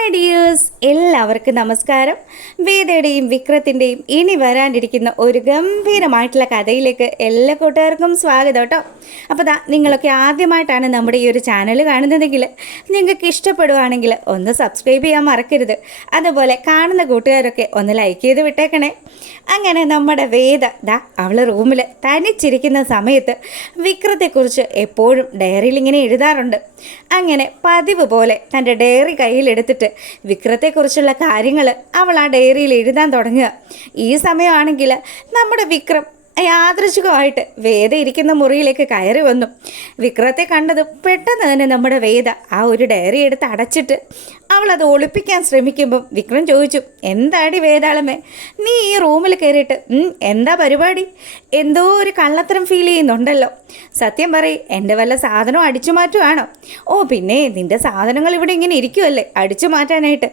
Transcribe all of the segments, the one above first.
Hi dears, എല്ലാവർക്കും നമസ്കാരം. വേദയുടെയും വിക്രത്തിൻ്റെയും ഇനി വരാനിരിക്കുന്ന ഒരു ഗംഭീരമായിട്ടുള്ള കഥയിലേക്ക് എല്ലാ കൂട്ടുകാർക്കും സ്വാഗതം കേട്ടോ. അപ്പോൾ നിങ്ങളൊക്കെ ആദ്യമായിട്ടാണ് നമ്മുടെ ഈ ഒരു ചാനൽ കാണുന്നതെങ്കിൽ നിങ്ങൾക്ക് ഇഷ്ടപ്പെടുകയാണെങ്കിൽ ഒന്ന് സബ്സ്ക്രൈബ് ചെയ്യാൻ മറക്കരുത്. അതുപോലെ കാണുന്ന കൂട്ടുകാരൊക്കെ ഒന്ന് ലൈക്ക് ചെയ്ത് വിട്ടേക്കണേ. അങ്ങനെ നമ്മുടെ വേദ അവൾ റൂമിൽ തനിച്ചിരിക്കുന്ന സമയത്ത് വിക്രത്തെക്കുറിച്ച് എപ്പോഴും ഡയറിയിൽ ഇങ്ങനെ എഴുതാറുണ്ട്. അങ്ങനെ പതിവ് പോലെ തൻ്റെ ഡയറി കയ്യിലെടുത്തിട്ട് വിക്രത്തെക്കുറിച്ചുള്ള കാര്യങ്ങൾ അവൾ ആ ഡയറിയിൽ എഴുതാൻ തുടങ്ങുക. ഈ സമയമാണെങ്കിൽ നമ്മുടെ വിക്രം യാദൃശികമായിട്ട് വേദ ഇരിക്കുന്ന മുറിയിലേക്ക് കയറി വന്നു. വിക്രത്തെ കണ്ടത് പെട്ടെന്ന് തന്നെ നമ്മുടെ വേദ ആ ഒരു ഡയറി എടുത്ത് അടച്ചിട്ട് അവളത് ഒളിപ്പിക്കാൻ ശ്രമിക്കുമ്പം വിക്രം ചോദിച്ചു, എന്താടി വേദാളമേ, നീ ഈ റൂമിൽ കയറിയിട്ട് എന്താ പരിപാടി? എന്തോ ഒരു കള്ളത്തരം ഫീൽ ചെയ്യുന്നുണ്ടല്ലോ. സത്യം പറയും, എൻ്റെ വല്ല സാധനവും അടിച്ചു മാറ്റുവാണോ? ഓ പിന്നെ നിൻ്റെ സാധനങ്ങൾ ഇവിടെ ഇങ്ങനെ ഇരിക്കുമല്ലേ അടിച്ചു മാറ്റാനായിട്ട്,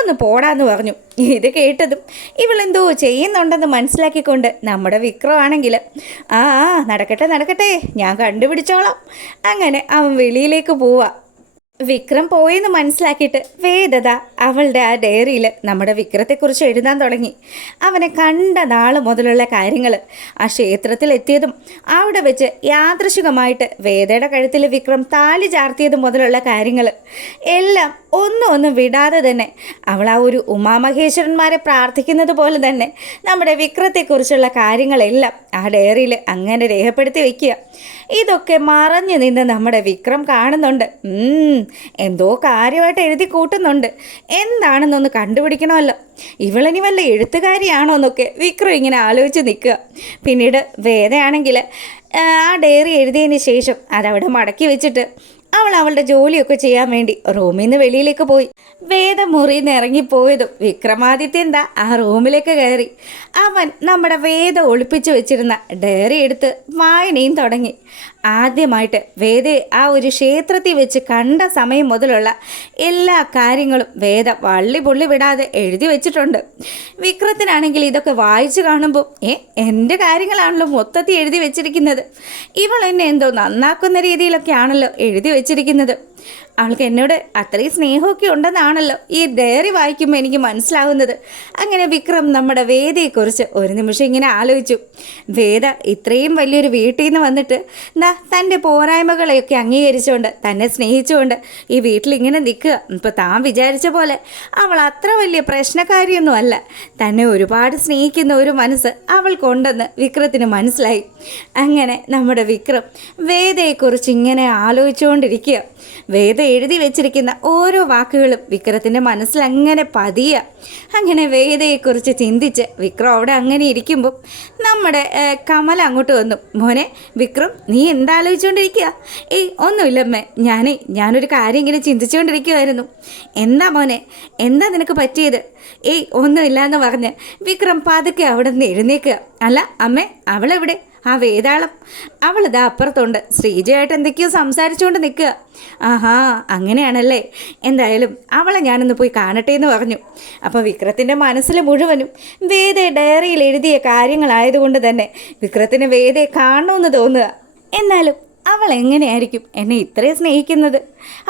ഒന്ന് പോടാന്ന് പറഞ്ഞു. ഇത് കേട്ടതും ഇവളെന്തോ ചെയ്യുന്നുണ്ടെന്ന് മനസ്സിലാക്കിക്കൊണ്ട് നമ്മുടെ വിക്രമാണെങ്കിൽ നടക്കട്ടെ ഞാൻ കണ്ടുപിടിച്ചോളാം. അങ്ങനെ അവൻ വെളിയിലേക്ക് പോവാ. വിക്രം പോയെന്ന് മനസ്സിലാക്കിയിട്ട് വേദത അവളുടെ ആ ഡയറിയിൽ നമ്മുടെ വിക്രത്തെക്കുറിച്ച് എഴുതാൻ തുടങ്ങി. അവനെ കണ്ട നാൾ മുതലുള്ള കാര്യങ്ങൾ, ആ ക്ഷേത്രത്തിലെത്തിയതും അവിടെ വെച്ച് യാദൃശികമായിട്ട് വേദയുടെ കഴുത്തിൽ വിക്രം താലി ചാർത്തിയത് മുതലുള്ള കാര്യങ്ങൾ എല്ലാം ഒന്നും വിടാതെ തന്നെ അവൾ ആ ഒരു ഉമാമഹേശ്വരന്മാരെ പ്രാർത്ഥിക്കുന്നത് പോലെ തന്നെ നമ്മുടെ വിക്രത്തെക്കുറിച്ചുള്ള കാര്യങ്ങളെല്ലാം ആ ഡയറിയിൽ അങ്ങനെ രേഖപ്പെടുത്തി വയ്ക്കുക. ഇതൊക്കെ മറഞ്ഞു നിന്ന് നമ്മുടെ വിക്രം കാണുന്നുണ്ട്. എന്തോ കാര്യമായിട്ട് എഴുതി കൂട്ടുന്നുണ്ട്. എന്താണെന്നൊന്ന് കണ്ടുപിടിക്കണമല്ലോ. ഇവളിനി വല്ല എഴുത്തുകാരിയാണോ എന്നൊക്കെ വിക്രം ഇങ്ങനെ ആലോചിച്ച് നിൽക്കുക. പിന്നീട് വേദയാണെങ്കിൽ ആ ഡയറി എഴുതിയതിന് ശേഷം അതവിടെ മടക്കി വെച്ചിട്ട് അവളുടെ ജോലിയൊക്കെ ചെയ്യാൻ വേണ്ടി റൂമിൽ നിന്ന് വെളിയിലേക്ക് പോയി. വേദ മുറിയിൽ നിന്ന് ഇറങ്ങിപ്പോയതും വിക്രമാദിത്യൻ ആ റൂമിലേക്ക് കയറി. അവൻ നമ്മുടെ വേദ ഒളിപ്പിച്ചു വെച്ചിരുന്ന ഡയറി എടുത്ത് വായനയും തുടങ്ങി. ആദ്യമായിട്ട് വേദയെ ആ ഒരു ക്ഷേത്രത്തിൽ വെച്ച് കണ്ട സമയം മുതലുള്ള എല്ലാ കാര്യങ്ങളും വേദ വള്ളി പുള്ളി വിടാതെ എഴുതി വെച്ചിട്ടുണ്ട്. വിക്രത്തിനാണെങ്കിൽ ഇതൊക്കെ വായിച്ചു കാണുമ്പോൾ എൻ്റെ കാര്യങ്ങളാണല്ലോ മൊത്തത്തിൽ എഴുതി വെച്ചിരിക്കുന്നത്. ഇവൾ എന്നെ എന്തോ നന്നാക്കുന്ന രീതിയിലൊക്കെയാണല്ലോ എഴുതി വെച്ചിരിക്കുന്നത്. അവൾക്ക് എന്നോട് അത്രയും സ്നേഹമൊക്കെ ഉണ്ടെന്നാണല്ലോ ഈ ഡയറി വായിക്കുമ്പോൾ എനിക്ക് മനസ്സിലാവുന്നത്. അങ്ങനെ വിക്രം നമ്മുടെ വേദയെക്കുറിച്ച് ഒരു നിമിഷം ഇങ്ങനെ ആലോചിച്ചു. വേദ ഇത്രയും വലിയൊരു വീട്ടിൽ നിന്ന് വന്നിട്ട് തൻ്റെ പോരായ്മകളെയൊക്കെ അംഗീകരിച്ചുകൊണ്ട് തന്നെ സ്നേഹിച്ചുകൊണ്ട് ഈ വീട്ടിൽ ഇങ്ങനെ നിൽക്കുക. ഇപ്പോൾ താൻ വിചാരിച്ച പോലെ അവൾ അത്ര വലിയ പ്രശ്നക്കാരിയൊന്നും അല്ല. തന്നെ ഒരുപാട് സ്നേഹിക്കുന്ന ഒരു മനസ്സ് അവൾക്കുണ്ടെന്ന് വിക്രത്തിന് മനസ്സിലായി. അങ്ങനെ നമ്മുടെ വിക്രം വേദയെക്കുറിച്ച് ഇങ്ങനെ ആലോചിച്ചുകൊണ്ടിരിക്കുക. വേദ എഴുതി വെച്ചിരിക്കുന്ന ഓരോ വാക്കുകളും വിക്രത്തിൻ്റെ മനസ്സിൽ അങ്ങനെ പതിയുക. അങ്ങനെ വേദയെക്കുറിച്ച് ചിന്തിച്ച് വിക്രം അവിടെ അങ്ങനെ ഇരിക്കുമ്പോൾ നമ്മുടെ കമല അങ്ങോട്ട് വന്നു. മോനെ വിക്രം, നീ എന്താലോചിച്ചുകൊണ്ടിരിക്കുക? ഒന്നുമില്ലമ്മേ, ഞാനൊരു കാര്യം ഇങ്ങനെ ചിന്തിച്ചുകൊണ്ടിരിക്കുമായിരുന്നു. എന്താ മോനെ, എന്താ നിനക്ക് പറ്റിയത്? ഒന്നുമില്ല പറഞ്ഞ് വിക്രം പതുക്കെ അവിടെ നിന്ന് എഴുന്നേക്കുക. അല്ല അമ്മേ, അവളെവിടെ? ആ വേതാളം അവളിതാ അപ്പുറത്തുണ്ട്, ശ്രീജയായിട്ട് എന്തൊക്കെയോ സംസാരിച്ചുകൊണ്ട് നിൽക്കുക. ആഹാ, അങ്ങനെയാണല്ലേ. എന്തായാലും അവളെ ഞാനൊന്ന് പോയി കാണട്ടെ എന്ന് പറഞ്ഞു. അപ്പോൾ വിക്രത്തിൻ്റെ മനസ്സിൽ മുഴുവനും വേദ ഡയറിയിൽ എഴുതിയ കാര്യങ്ങളായതുകൊണ്ട് തന്നെ വിക്രത്തിന് വേദയെ കാണണമെന്ന് തോന്നുക. എന്നാലും അവൾ എങ്ങനെയായിരിക്കും എന്നെ ഇത്രയും സ്നേഹിക്കുന്നത്?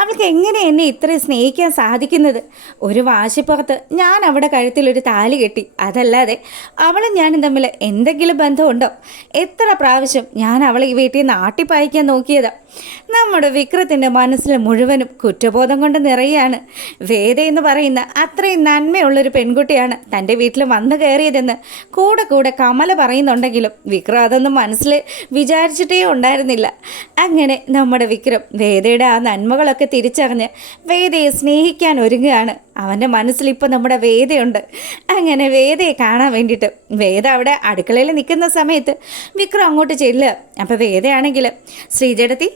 അവൾക്ക് എങ്ങനെ എന്നെ ഇത്രയും സ്നേഹിക്കാൻ സാധിക്കുന്നത്? ഒരു വാശിപ്പുറത്ത് ഞാൻ അവിടെ കഴുത്തിലൊരു താലി കെട്ടി, അതല്ലാതെ അവളും ഞാനും തമ്മിൽ എന്തെങ്കിലും ബന്ധമുണ്ടോ? എത്ര പ്രാവശ്യം ഞാൻ അവളെ ഈ വീട്ടിൽ നിന്ന് ആട്ടിപ്പായിക്കാൻ നോക്കിയതാ. നമ്മുടെ വിക്രത്തിൻ്റെ മനസ്സിൽ മുഴുവനും കുറ്റബോധം കൊണ്ട് നിറയുകയാണ്. വേദ എന്ന് പറയുന്ന അത്രയും നന്മയുള്ളൊരു പെൺകുട്ടിയാണ് തൻ്റെ വീട്ടിൽ വന്നു കയറിയതെന്ന് കൂടെ കമല പറയുന്നുണ്ടെങ്കിലും വിക്രം അതൊന്നും മനസ്സിൽ വിചാരിച്ചിട്ടേ ഉണ്ടായിരുന്നില്ല. അങ്ങനെ നമ്മുടെ വിക്രം വേദയുടെ ആ നന്മകളൊക്കെ തിരിച്ചറിഞ്ഞ് വേദയെ സ്നേഹിക്കാൻ ഒരുങ്ങുകയാണ്. അവൻ്റെ മനസ്സിലിപ്പോൾ നമ്മുടെ വേദയുണ്ട്. അങ്ങനെ വേദയെ കാണാൻ വേണ്ടിയിട്ട് വേദ അവിടെ അടുക്കളയിൽ നിൽക്കുന്ന സമയത്ത് വിക്രം അങ്ങോട്ട് ചെല്ലുക. അപ്പോൾ വേദയാണെങ്കിൽ, ശ്രീജേടത്തി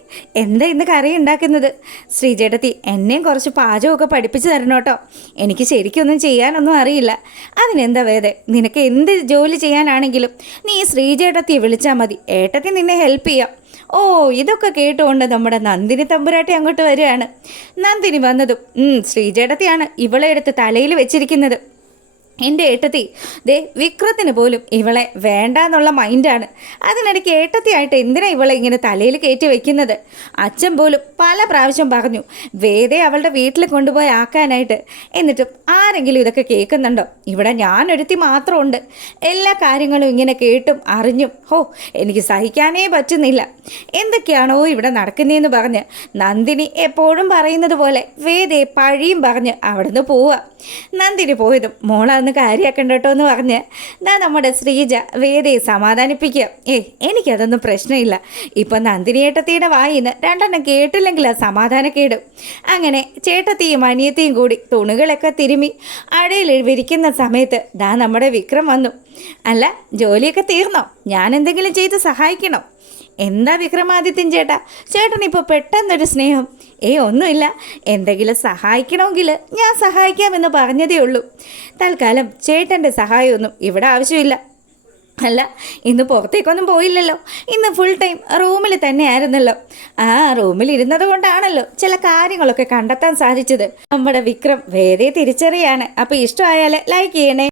എന്താ ഇന്ന് കറി ഉണ്ടാക്കുന്നത്? ശ്രീജേടത്തി എന്നെയും കുറച്ച് പാചകമൊക്കെ പഠിപ്പിച്ച് തരണം കേട്ടോ. എനിക്ക് ശരിക്കൊന്നും ചെയ്യാനൊന്നും അറിയില്ല. അതിനെന്താ വേദ, നിനക്ക് എന്ത് ജോലി ചെയ്യാനാണെങ്കിലും നീ ശ്രീജേടത്തിയെ വിളിച്ചാൽ മതി, ഏട്ടത്തി നിന്നെ ഹെൽപ്പ് ചെയ്യാം. ഇതൊക്കെ കേട്ടുകൊണ്ട് നമ്മുടെ നന്ദിനി തമ്പുരാട്ടി അങ്ങോട്ട് വരികയാണ്. നന്ദിനി വന്നതും ശ്രീജേടത്തിയാണ് ഇവളെ എടുത്ത് തലയിൽ വെച്ചിരിക്കുന്നത്. എൻ്റെ ഏട്ടത്തി ദേ വിക്രത്തിന് പോലും ഇവളെ വേണ്ടാന്നുള്ള മൈൻഡാണ്. അതിനിടയ്ക്ക് ഏട്ടത്തിയായിട്ട് എന്തിനാ ഇവളെ ഇങ്ങനെ തലയിൽ കയറ്റി വെക്കുന്നത്? അച്ഛൻ പോലും പല പ്രാവശ്യം പറഞ്ഞു വേദയെ അവളുടെ വീട്ടിൽ കൊണ്ടുപോയി ആക്കാനായിട്ട്. എന്നിട്ടും ആരെങ്കിലും ഇതൊക്കെ കേൾക്കുന്നുണ്ടോ? ഇവിടെ ഞാനൊരുത്തി മാത്രമുണ്ട്. എല്ലാ കാര്യങ്ങളും ഇങ്ങനെ കേട്ടും അറിഞ്ഞും എനിക്ക് സഹിക്കാനേ പറ്റുന്നില്ല. എന്തൊക്കെയാണോ ഇവിടെ നടക്കുന്നതെന്ന് പറഞ്ഞ് നന്ദിനി എപ്പോഴും പറയുന്നത് പോലെ വേദയെ പഴിയും പറഞ്ഞ് അവിടുന്ന് പോവുക. നന്ദിനി പോയതും മോളന്ന് കാര്യമാക്കണ്ട കേട്ടോ എന്ന് പറഞ്ഞ് നമ്മുടെ ശ്രീജ വേദയെ സമാധാനിപ്പിക്കുക. എനിക്കതൊന്നും പ്രശ്നമില്ല. ഇപ്പം നന്ദിനി ഏട്ടത്തിയുടെ വായിന്ന് രണ്ടെണ്ണം കേട്ടില്ലെങ്കിൽ ആ സമാധാനക്കേടും. അങ്ങനെ ചേട്ടത്തിയും അനിയത്തിയും കൂടി തുണികളൊക്കെ തിരുമ്മി അടയിൽ വിരിക്കുന്ന സമയത്ത് നമ്മുടെ വിക്രം വന്നു. അല്ല, ജോലിയൊക്കെ തീർന്നോ? ഞാൻ എന്തെങ്കിലും ചെയ്ത് സഹായിക്കണോ? എന്താ വിക്രമാദിത്യൻ ചേട്ടനിപ്പോൾ പെട്ടെന്നൊരു സ്നേഹം? ഒന്നുമില്ല, എന്തെങ്കിലും സഹായിക്കണമെങ്കിൽ ഞാൻ സഹായിക്കാമെന്ന് പറഞ്ഞതേ ഉള്ളൂ. തൽക്കാലം ചേട്ടൻ്റെ സഹായമൊന്നും ഇവിടെ ആവശ്യമില്ല. അല്ല, ഇന്ന് പുറത്തേക്കൊന്നും പോയില്ലല്ലോ. ഇന്ന് ഫുൾ ടൈം റൂമിൽ തന്നെ ആയിരുന്നല്ലോ. ആ റൂമിൽ ഇരുന്നത് കൊണ്ടാണല്ലോ ചില കാര്യങ്ങളൊക്കെ കണ്ടെത്താൻ സാധിച്ചത്. നമ്മുടെ വിക്രം വേദയെ തിരിച്ചറിയാണ്. അപ്പോൾ ഇഷ്ടമായാൽ ലൈക്ക് ചെയ്യണേ.